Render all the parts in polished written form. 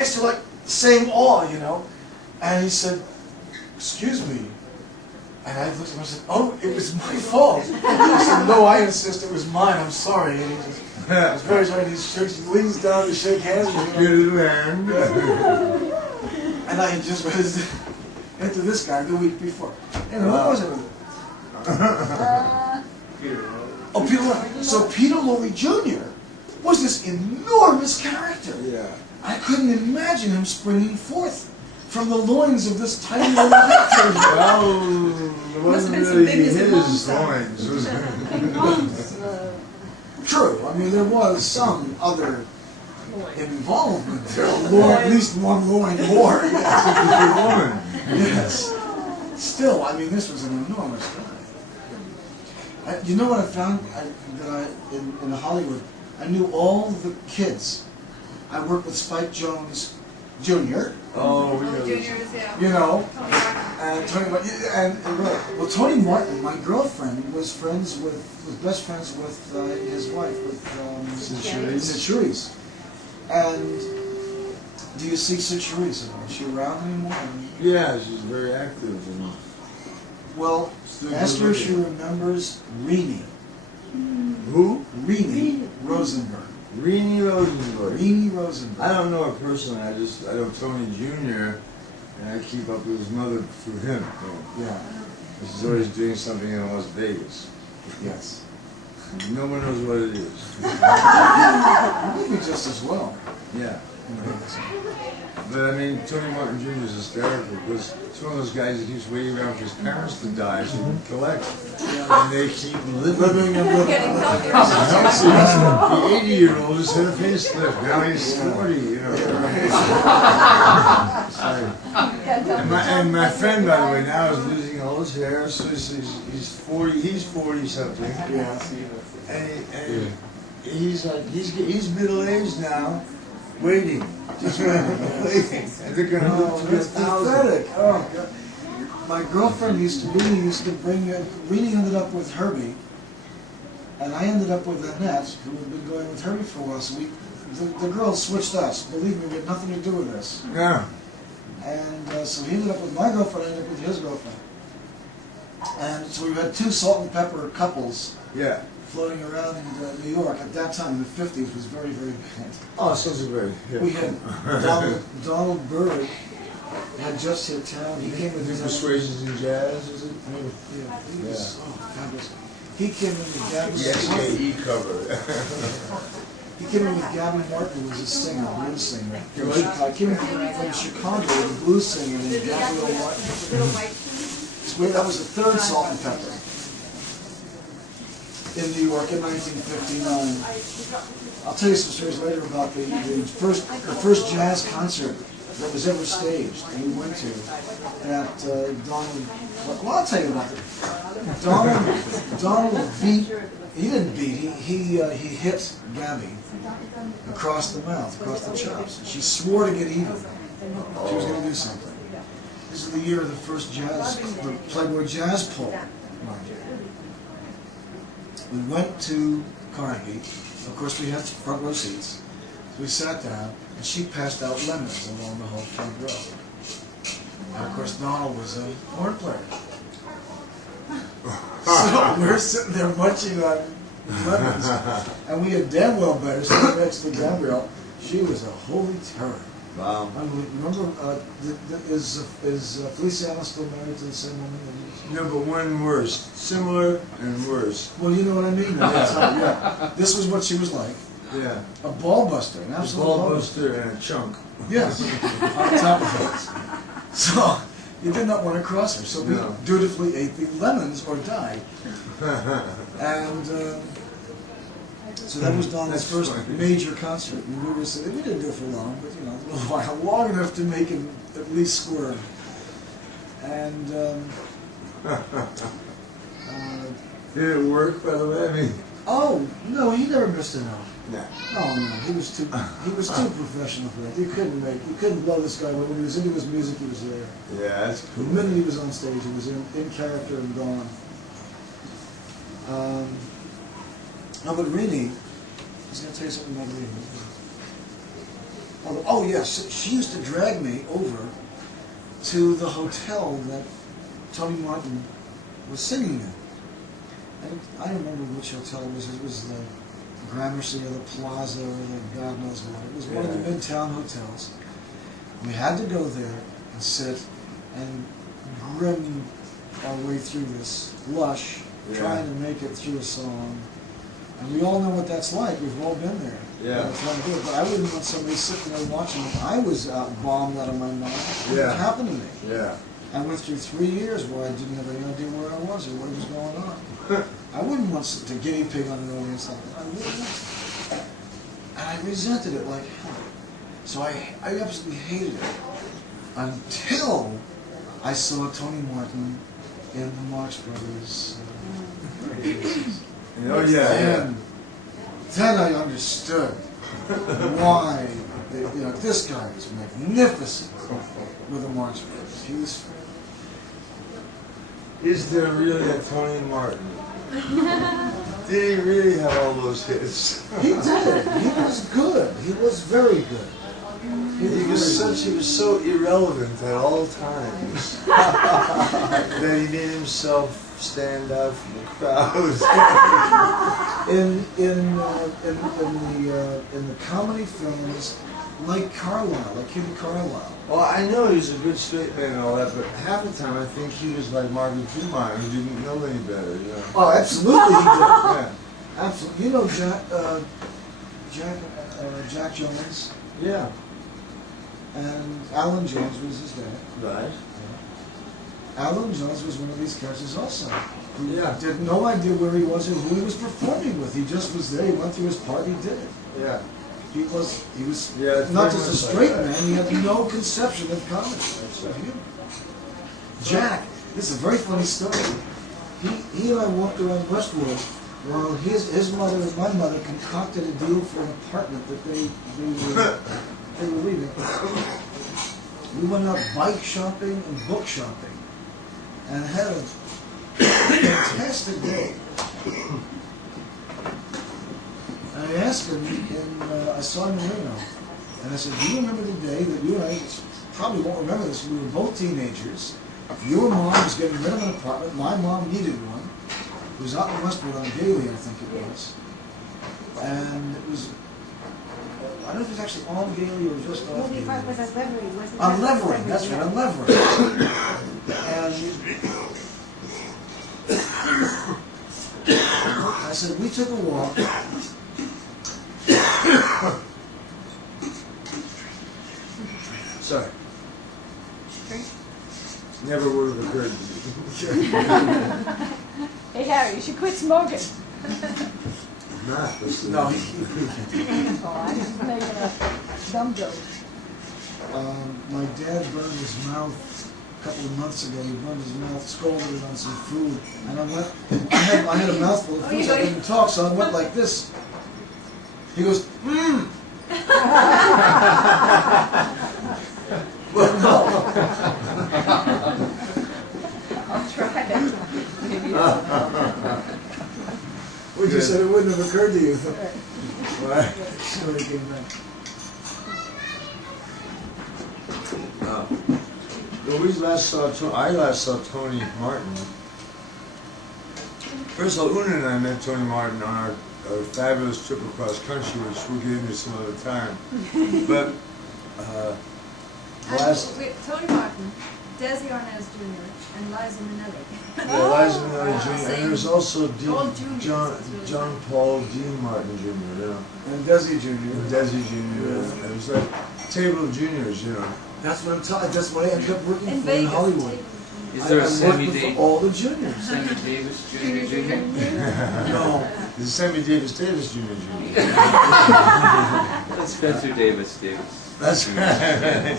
used to like saying awe, you know. And he said, "Excuse me." And I looked at him and said, "Oh, it was my fault." He said, "No, I insist it was mine. I'm sorry." And he just, I was very sorry. And he leans down to shake hands with me. And I had just read into this guy the week before. And who was it? Oh, Peter Lorre. So Peter Lorre Jr. was this enormous character. Yeah. I couldn't imagine him springing forth from the loins of this tiny little actor. Well, it wasn't really his loins. True. I mean, there was some other involvement there. At least one loin more. Yes. Still, I mean, this was an enormous guy. You know what I found in Hollywood? I knew all the kids. I worked with Spike Jones Jr. Oh, Juniors, yeah. You know, Tony Martin. and Tony Martin. Well, Tony Martin, my girlfriend, was best friends with his wife, with Cyd Charisse. And do you see Cyd Charisse? Is she around anymore? yeah, she's very active. And Well, ask her if she remembers Renee. who? Renee Rosenberg. Renee Rosenberg. Renee Rosenberg. I don't know her personally. I know Tony Jr. and I keep up with his mother through him. Yeah. She's always doing something in Las Vegas. Yes. No one knows what it is. Maybe just as well. Yeah. But I mean, Tony Martin Jr. is hysterical because it's one of those guys that keeps waiting around for his parents to die so he can collect. And they keep living and living. Getting The healthier. 80-year-old has had a facelift. Now he's 40, you know. And my friend, by the way, now is losing all his hair. So he's 40. He's 40 something. Yeah. And he's middle aged now, waiting, just waiting. And they're gonna live to be It's 1,000. pathetic. Oh, God. My girlfriend used to bring, Renee ended up with Herbie, and I ended up with Annette, who had been going with Herbie for a while, so the girls switched us. Believe me, we had nothing to do with this. Yeah. And so he ended up with my girlfriend, I ended up with his girlfriend. And so we had two salt and pepper couples Yeah. floating around in New York. At that time, in the 50s, was very, very bad. Oh, so great. Yeah. We had Donald Byrd had just hit town. He came with The his Persuasions in Jazz, is it? Yeah, he was fabulous. He came in with Gabby. SKE cover. He came in with Gabby Martin, who was a singer, blues singer. What? I came in from Chicago with a blues singer named Gabby Martin. That was the third Salt and Pepper in New York in 1959. I'll tell you some stories later about the first jazz concert that was ever staged, and we went to at Donald. Well, I'll tell you about it. Donald beat. He didn't beat. He hit Gabby across the mouth, across the chops. She swore to get even. She was going to do something. This is the year of the first the Playboy Jazz poll. We went to Carnegie. Of course, we had front row seats. We sat down, and she passed out lemons along the whole front row. And of course, Donald was a horn player. So we're sitting there munching on lemons, and we had damn well better sitting next to Gabrielle. She was a holy terror. Wow. Remember, is Feliciano still married to the same woman? No, but one worse. Similar and worse. Well, you know what I mean. That's how, yeah. This was what she was like. Yeah. A ball buster, an absolute Ball buster and a chunk. Yes, on top of it. So you did not want to cross her. So we dutifully ate the lemons or died. And so that was Donald's first major concert. And we didn't do it for long, but a little while, long enough to make him at least squirm. And did it work, by the way? I mean, oh no, he never missed a note. nah. Oh no, he was too professional for that. You couldn't blow this guy away. When he was into his music, he was there. Yeah, that's The cool. minute he was on stage, he was in character and gone. No, but Renee, I was going to tell you something about Renee. Oh yes, she used to drag me over to the hotel that Tony Martin was singing in. I don't remember which hotel it was. It was the Gramercy or the Plaza or the God knows what. It was one of the Midtown hotels. We had to go there and sit and grim our way through this lush, trying to make it through a song. And we all know what that's like. We've all been there. Yeah. Trying to do it. But I wouldn't want somebody sitting there watching me. I was bombed out of my mind. What happened to me? Yeah. I went through 3 years where I didn't have any idea where I was or what was going on. I wouldn't want to guinea pig on an audience like that. I wouldn't. And I resented it like hell. So I absolutely hated it until I saw Tony Martin in the Marx Brothers. Oh yeah. And then I understood why this guy was magnificent with the Marx Brothers. He was. Is there really a Tony Martin? Did he really have all those hits? He did. He was good. He was very good. He was so irrelevant at all times that he made himself stand out from the crowd. In the comedy films, like Carlisle, like Judy Garland. Well, I know he was a good straight man and all that, but half the time I think he was like Margaret Dumont, who didn't know any better. You know? Oh, absolutely he did. Yeah. Absolutely. You know Jack Jones? Yeah. And Alan Jones was his dad. Right. Alan Jones was one of these characters also. He Yeah. had no idea where he was or who he was performing with. He just was there. He went through his part. He did it. Yeah. He was Yeah, not very just a much like straight that. man. He had no conception of comedy. That's right. Jack, this is a very funny story. He and I walked around Westwood while his mother and my mother concocted a deal for an apartment that they were leaving. We went out bike shopping and book shopping and had a fantastic day. And I asked him, I saw him in Reno, and I said, do you remember the day that you and I probably won't remember this, we were both teenagers, your mom was getting rid of an apartment, my mom needed one, it was out in Westwood on Gailey, I think it was, and it was, I don't know if it was actually on Gailey or just off Gailey. No, the was at Levering, wasn't it? On Levering, that's right, on Levering. And I said, we took a walk. Sorry. Never would have occurred to me. Hey Harry, you should quit smoking. Not. No, Oh, I was making a dumb joke. my dad burned his mouth a couple of months ago. He burned his mouth, scalded it on some food, and I had a mouthful of food, so I couldn't talk, so I went like this. He goes, mmm. Well, no. I'll try it. Maybe Well, you said it wouldn't have occurred to you. Right. So he came back. Well, I last saw Tony Martin. First of all, Una and I met Tony Martin on our fabulous trip across country, which we'll get into some other time. But Tony Martin, Desi Arnaz Jr., and Liza Minelli. Yeah, Liza Minelli Jr. And there was also All juniors, John it's really John Paul Dean Martin Jr. You know, And Desi Jr. and Desi Jr. And it was like a table of juniors, you know. That's what I'm telling. That's what I ended up working In for in Vegas. Hollywood. Is there I a Sammy worked with Davis? all the juniors. Sammy Davis Jr. No. This is Sammy Davis Jr. That's Spencer Davis. That's right.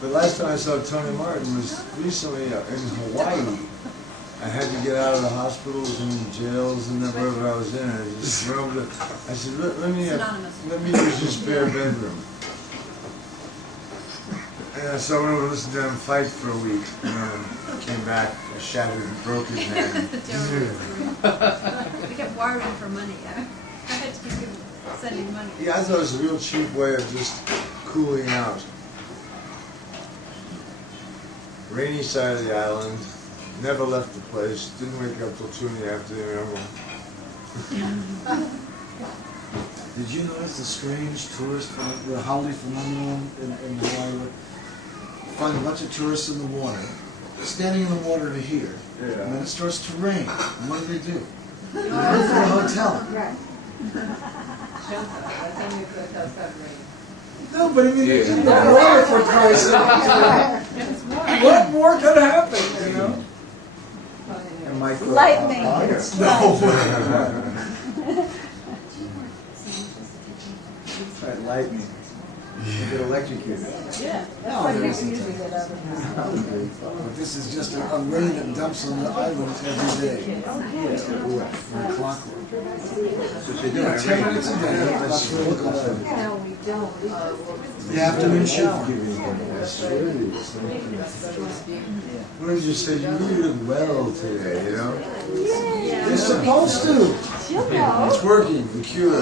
But last time I saw Tony Martin was recently in Hawaii. I had to get out of the hospitals and jails and wherever I was in. I just roamed it. I said, let me use your spare bedroom. And so I went over to listen to them fight for a week, and then came back a shattered and broken man. We kept wiring for money. I had to keep giving. sending money. Yeah, I thought it was a real cheap way of just cooling out. Rainy side of the island, never left the place, didn't wake up till 2 in the afternoon. Did you notice the strange tourist, the holiday phenomenon in Hawaii? Find a bunch of tourists in the water, standing in the water to here, and then it starts to rain. And what do? They run for the hotel. Right. No, but I mean, Yeah. it's in the water for Christ's sake. What more could happen, you know? And Mike got Lightning. on fire. No. Right, lightning. You get electrocuted. Yeah, that's No, why there people isn't usually get out of it. But this is just a rain that dumps on the island every day. Like clockwork. They do it 10 minutes a day. That's what we call it. No, we don't. The afternoon shower. What did you say? You really look well today, you know? You're supposed to. She'll know. It's working, the cure.